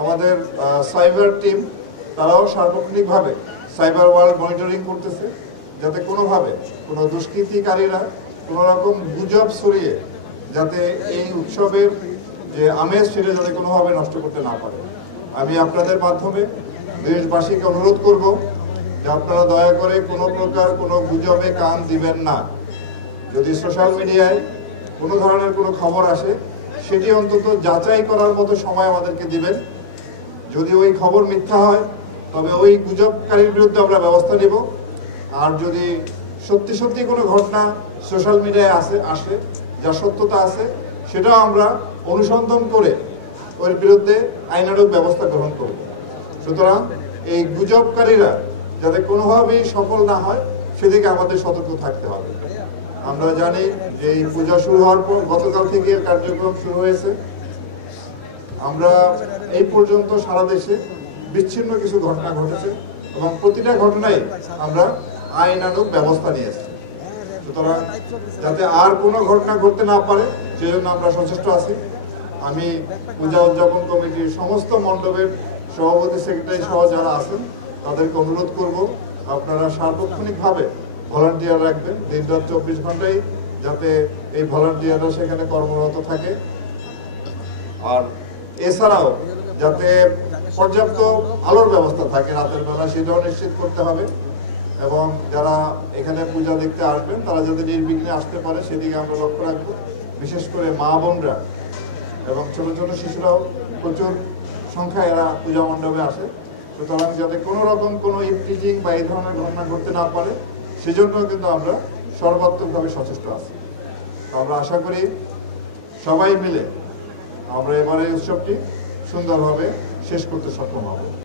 আমাদের cyber team তারাও সার্বক্ষণিকভাবে cyber world monitoring করতেছে, যাতে কোনোভাবে কোনো দুষ্কৃতিকারীরা কোনো রকম গুজব ছড়িয়ে যাতে এই উৎসবের যে আমেজ সেটা যাতে কোনোভাবে নষ্ট করতে না পারে। আমি আপনাদের মাধ্যমে দেশবাসীকে অনুরোধ করব যে আপনারা দয়া করে কোনো প্রকার কোনো গুজবে কান দিবেন না। যদি সোশ্যাল মিডিয়ায় কোনো ধরনের কোনো খবর আসে সেটি অন্তত যাচাই করার মতো সময় আমাদেরকে দিবেন। যদি ওই খবর মিথ্যা হয় তবে ওই গুজবকারীর বিরুদ্ধে আমরা ব্যবস্থা নেব। আর যদি সত্যি সত্যি কোনো ঘটনা সোশ্যাল মিডিয়ায় আসে যা সত্যতা আছে সেটাও আমরা অনুসন্ধান করে ওর বিরুদ্ধে আইনানুগ ব্যবস্থা গ্রহণ করব। সুতরাং এই গুজবকারীরা যাতে কোনোভাবেই সফল না হয় সেদিকে আমাদের সতর্ক থাকতে হবে। আমরা জানি যে এই পূজা শুরু হওয়ার পর গতকাল থেকে এর কার্যক্রম শুরু হয়েছে। আমরা এই পর্যন্ত সারা দেশে বিচ্ছিন্ন কিছু ঘটনা ঘটেছে এবং প্রতিটা ঘটনায় আমরা আইনানুগ ব্যবস্থা নিয়েছি। সুতরাং যাতে আর কোনো ঘটনা ঘটতে না পারে সেজন্য আমরা সচেষ্ট আছি। আমি পূজা উদযাপন কমিটির সমস্ত মণ্ডপের সভাপতি সেক্রেটারি সহ যারা আছেন তাদেরকে অনুরোধ করব আপনারা সার্বক্ষণিকভাবে ভলান্টিয়ার রাখবেন। দিনরাত 24 ঘন্টায় যাতে এই ভলান্টিয়াররা সেখানে কর্মরত থাকে। আর এছাড়াও যাতে পর্যাপ্ত আলোর ব্যবস্থা থাকে রাতের বেলা সেটাও নিশ্চিত করতে হবে। এবং যারা এখানে পূজা দেখতে আসবেন তারা যাতে নির্বিঘ্নে আসতে পারে সেদিকে আমরা লক্ষ্য রাখবো। বিশেষ করে মা বোনরা এবং ছোট ছোট শিশুরাও প্রচুর সংখ্যায় এরা পূজা মণ্ডপে আসে। সুতরাং যাতে কোনো রকম কোনো ইফটিজিং বা এই ধরনের ঘটনা ঘটতে না পারে সেজন্য কিন্তু আমরা সর্বাত্মকভাবে সচেষ্ট আছি। তো আমরা আশা করি সবাই মিলে আমরা এবারে উৎসবটি সুন্দরভাবে শেষ করতে সক্ষম হব।